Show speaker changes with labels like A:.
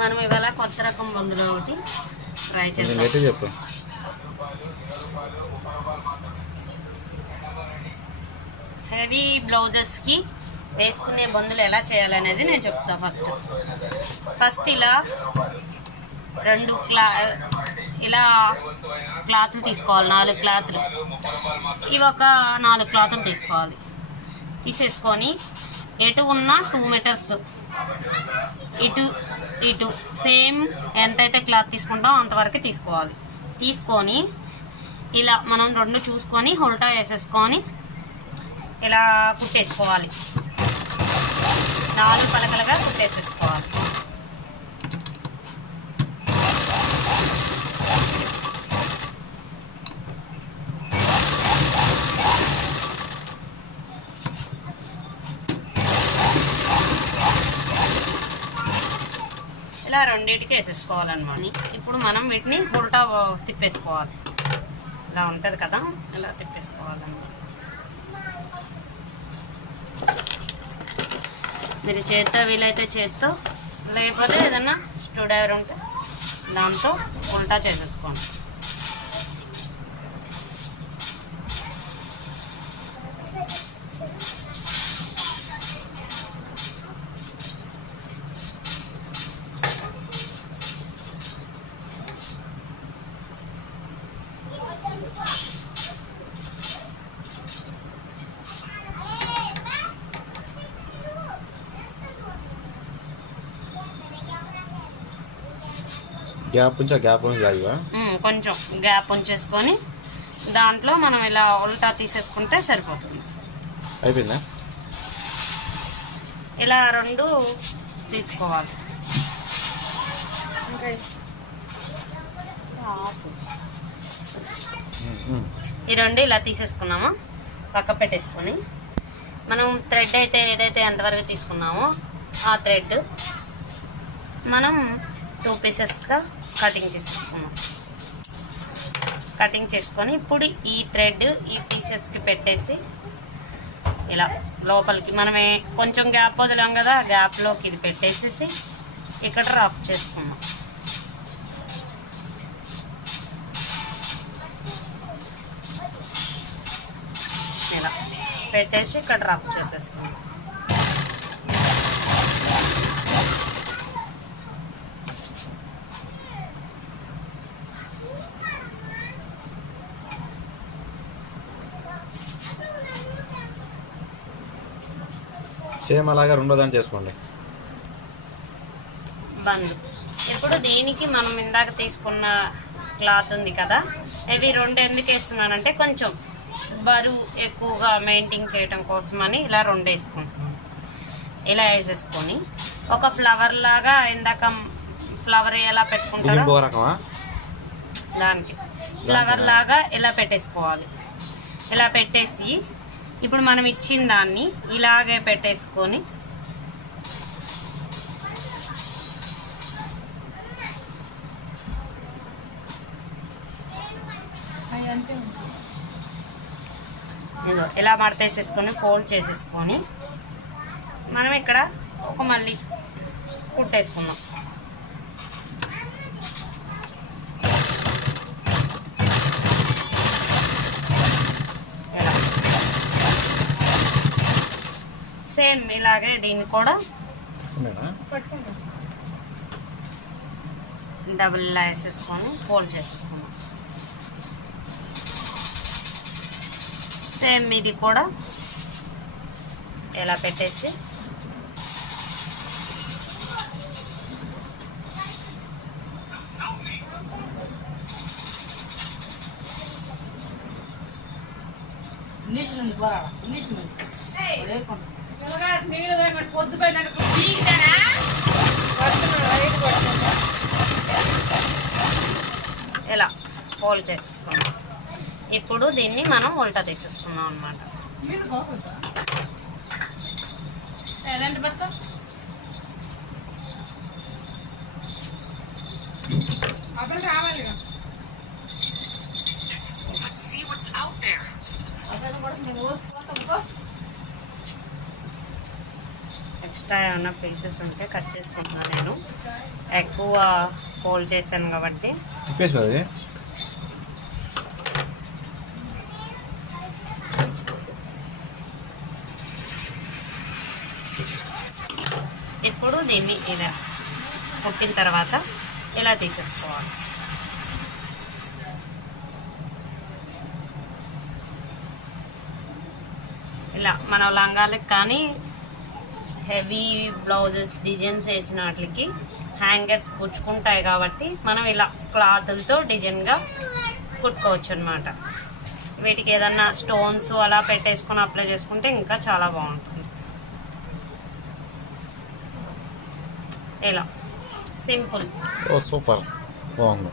A: మనం ఇవాళ కొత్త రకం మందులు ఒకటి ట్రై
B: గట్టి చెప్పు.
A: హెవీ బ్లౌజెస్కి వేసుకునే బందులు ఎలా చేయాలనేది నేను చెప్తా ఫస్ట్. ఫస్ట్ ఇలా రెండు క్లా ఇలా క్లాత్లు తీసుకోవాలి నాలుగు క్లాత్లు. ఇవి ఒక నాలుగు క్లాతులు తీసుకోవాలి. తీసేసుకొని ఎటు ఉన్న టూ మీటర్స్ ఇటు ఇటు. సేమ్ ఎంతైతే క్లాత్ తీసుకుంటామో అంతవరకు తీసుకోవాలి. తీసుకొని ఇలా మనం రెండు చూసుకొని హోల్టా వేసేసుకొని ఇలా కుట్టేసుకోవాలి. నాలుగు పలకలుగా కుట్టేసేసుకోవాలి. ఇలా రెండింటికి వేసేసుకోవాలన్నమాట. ఇప్పుడు మనం వీటిని ఉల్టా తిప్పేసుకోవాలి. ఇలా ఉంటుంది కదా ఇలా తిప్పేసుకోవాలన్నమాట. మీరు చేత్తో వీలైతే చేత్తో లేకపోతే ఏదన్నా స్టూడైవర్ ఉంటే దాంతో ఉల్టా చేసేసుకోండి.
B: గ్యాప్ ఉంచి గ్యాప్
A: కొంచెం గ్యాప్ ఉంచేసుకొని దాంట్లో మనం ఇలా ఉల్టా తీసేసుకుంటే సరిపోతుంది.
B: అయిపోయిందా?
A: ఇలా రెండు తీసుకోవాలి. ఈ రెండు ఇలా తీసేసుకున్నాము. పక్క పెట్టేసుకొని మనం థ్రెడ్ అయితే ఏదైతే ఎంతవరకు తీసుకున్నామో ఆ థ్రెడ్ మనం టూ పీసెస్గా కటింగ్ చేసేసుకున్నాం. కటింగ్ చేసుకొని ఇప్పుడు ఈ థ్రెడ్ ఈ పీసెస్కి పెట్టేసి ఇలా లోపలికి మనమే కొంచెం గ్యాప్ వదిలాం కదా ఆ గ్యాప్లోకి ఇది పెట్టేసేసి ఇక్కడ రఫ్ చేసుకున్నాం. ఇలా పెట్టేసి ఇక్కడ రఫ్ చేసేసుకున్నాం.
B: సేమ్ అలాగే రెండో దాన్ని చేసుకోండి.
A: బంద్. ఇప్పుడు దీనికి మనం ఇందాక తీసుకున్న క్లాత్ ఉంది కదా ఇవి రెండు ఎందుకు వేస్తున్నానంటే కొంచెం బరువు ఎక్కువగా మెయింటైన్ చేయడం కోసమని ఇలా రెండు వేసుకుంటున్నాను ఇలా వేసేసుకొని ఒక ఫ్లవర్ లాగా ఇందాక ఫ్లవర్ ఎలా పెట్టుకుంటారో దానికి ఫ్లవర్ లాగా ఇలా పెట్టేసుకోవాలి. ఇలా పెట్టేసి ఇప్పుడు మనం ఇచ్చిన దాన్ని ఇలాగే పెట్టేసుకొని ఇలా మడతేసేసుకొని ఫోల్డ్ చేసేసుకొని మనం ఇక్కడ ఒక మళ్ళీ కుట్టేసుకుందాం ఇలా సేమ్ ఇలాగే దీన్ని కూడా? డబుల్ ఇలా వేసేసుకొని ఫోల్డ్ చేసేసుకున్నాం సేమ్ ఇది కూడా ఇలా పెట్టేసి.
C: ఇంగ్లీష్ ఉంది పోరాడ? ఇంగ్లీష్ ఉంది.
A: ఇలా ఫోల్డ్ చేసేసుకున్నాం ఇప్పుడు దీన్ని మనం ఉల్టా తీసేసుకున్నాం అనమాట
C: రావాలి
A: ఎక్స్ట్రా ఏమైనా పీసెస్ ఉంటే కట్ చేసుకుంటున్నాను నేను. ఎక్కువ ఫోల్డ్ చేశాను కాబట్టి. ఇప్పుడు దీన్ని ఇలా కుట్టిన తర్వాత ఇలా తీసేసుకోవాలి. ఇలా మన లంగాలకు కానీ హెవీ బ్లౌజెస్ డిజైన్స్ వేసిన వాటికి హ్యాంగర్స్ గుచ్చుకుంటాయి కాబట్టి మనం ఇలా క్లాతులతో డిజైన్గా కుట్టుకోవచ్చు అనమాట వీటికి ఏదన్నా స్టోన్స్ అలా పెట్టేసుకొని అప్లై చేసుకుంటే ఇంకా చాలా బాగుంటుంది. ఇలా సింపుల్.
B: ఓ సూపర్. బాగుంది.